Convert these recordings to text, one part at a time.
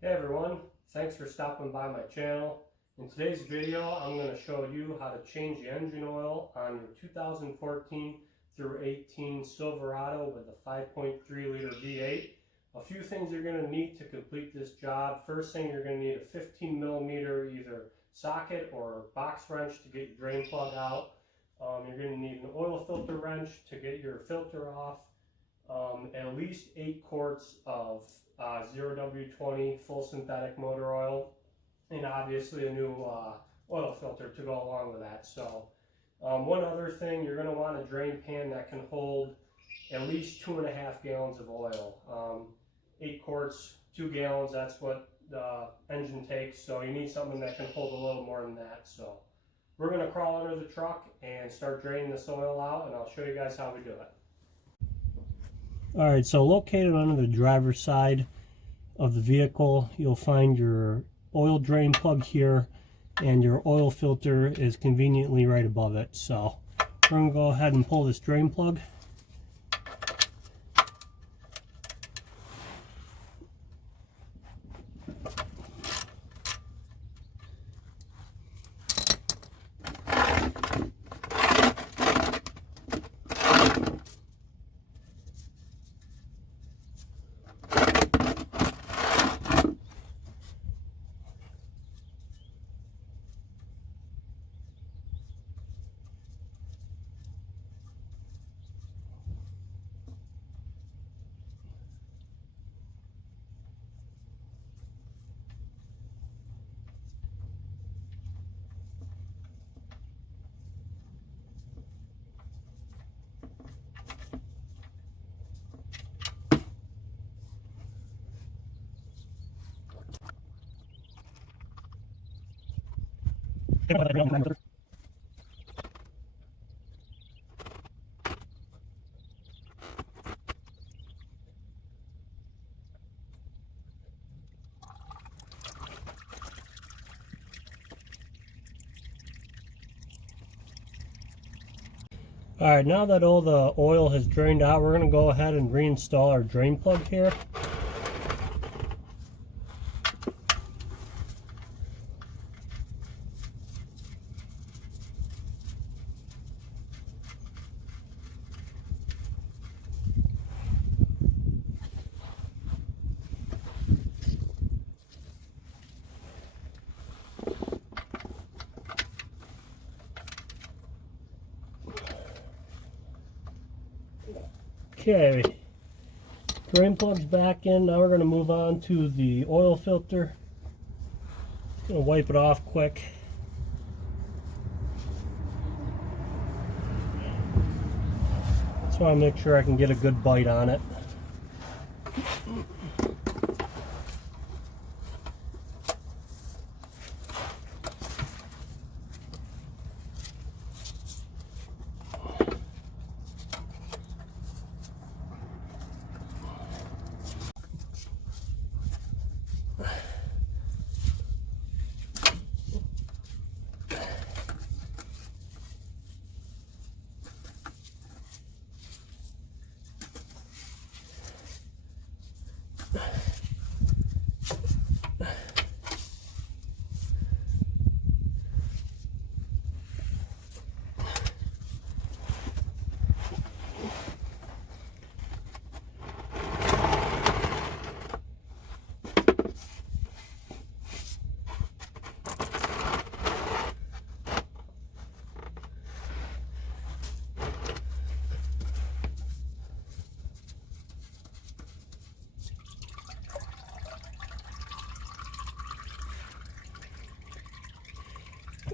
Hey everyone, thanks for stopping by my channel. In today's video, I'm going to show you how to change the engine oil on your 2014 through 18 Silverado with a 5.3 liter V8. A few things you're going to need to complete this job. First thing, you're going to need a 15 millimeter either socket or box wrench to get your drain plug out. You're going to need an oil filter wrench to get your filter off. At least 8 quarts of 0W20 full synthetic motor oil, and obviously a new oil filter to go along with that. So one other thing, you're going to want a drain pan that can hold at least 2.5 gallons of oil. 8 quarts, 2 gallons, that's what the engine takes, so you need something that can hold a little more than that. So we're going to crawl under the truck and start draining this oil out, and I'll show you guys how we do it. Alright, so located under the driver's side of the vehicle, you'll find your oil drain plug here, and your oil filter is conveniently right above it. So we're going to go ahead and pull this drain plug. Alright, now that all the oil has drained out, we're going to go ahead and reinstall our drain plug here. Okay, drain plug's back in. Now we're going to move on to the oil filter. Going to wipe it off quick. Just want to make sure I can get a good bite on it.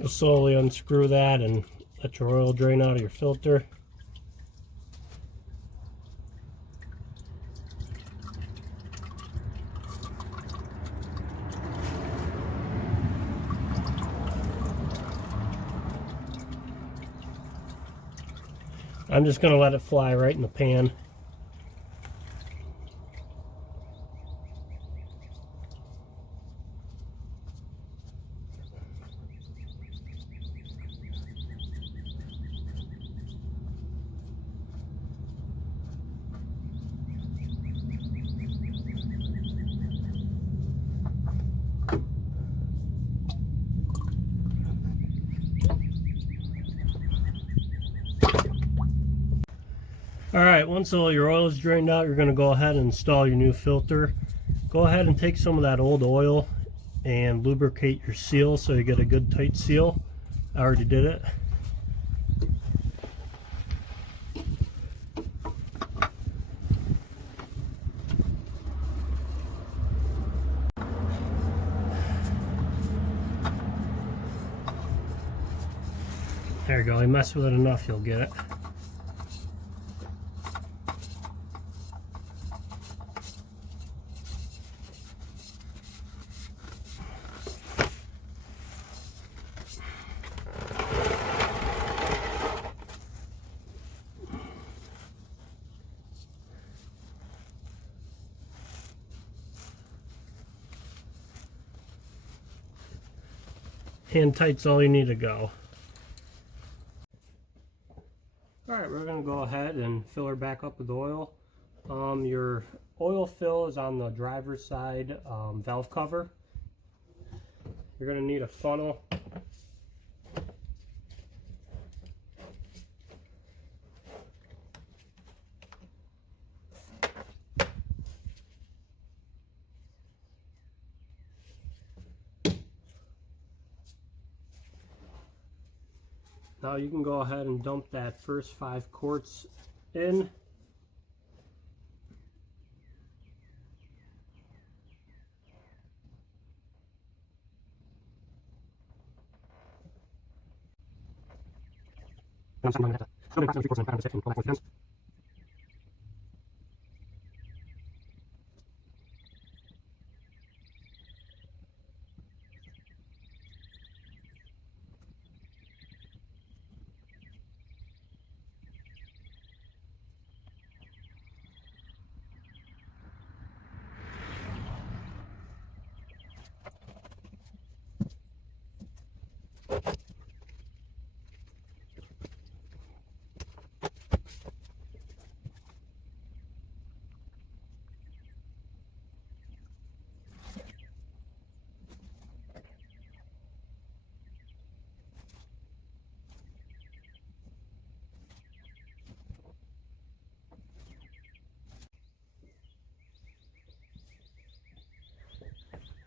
Just slowly unscrew that and let your oil drain out of your filter. I'm just going to let it fly right in the pan. Alright, once all your oil is drained out, you're going to go ahead and install your new filter. Go ahead and take some of that old oil and lubricate your seal so you get a good tight seal. I already did it. There you go, you mess with it enough, you'll get it. Hand tight's all you need to go. Alright, we're going to go ahead and fill her back up with oil. Your oil fill is on the driver's side valve cover. You're going to need a funnel. Now you can go ahead and dump that first 5 quarts in.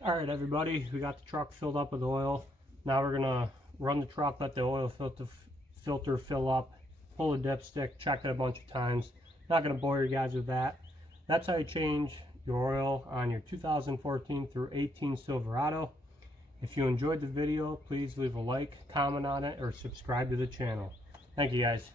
Alright everybody, we got the truck filled up with oil. Now we're going to run the truck, let the oil filter fill up, pull the dipstick, check it a bunch of times. Not going to bore you guys with that. That's how you change your oil on your 2014 through 18 Silverado. If you enjoyed the video, please leave a like, comment on it, or subscribe to the channel. Thank you guys.